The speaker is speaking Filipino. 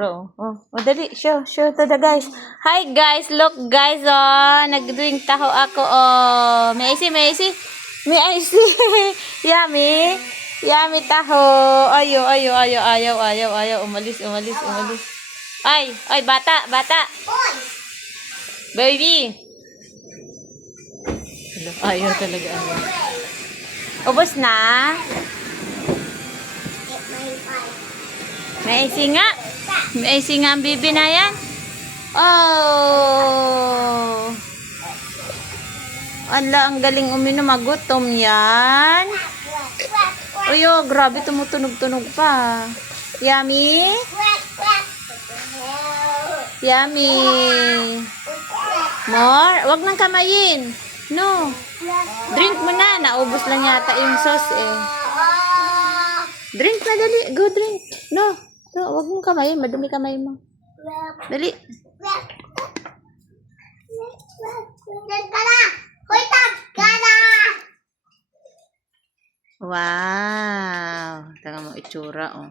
itsura, oh. Oh, dali. Show to the guys. Hi, guys. Look, guys, oh. Nagdoing taho ako, oh. May isi. Yummy. Yummy taho. Ayaw. Umalis. Ay, bata. Baby. Ayaw talaga. Ubos na. May isi nga ang bibi na yan. Oh. Ala, ang galing uminom. Magutom yan. Uyo, grabe tumutunog pa. Yummy? Yummy. More? Wag nang kamayin. No. Drink mo na. Naubos lang yata yung sauce eh. Drink na, dali. Go drink. No, wag mong kamayin. Madumi kamay mo. Dali. Wow. Tanga mo itsura, oh.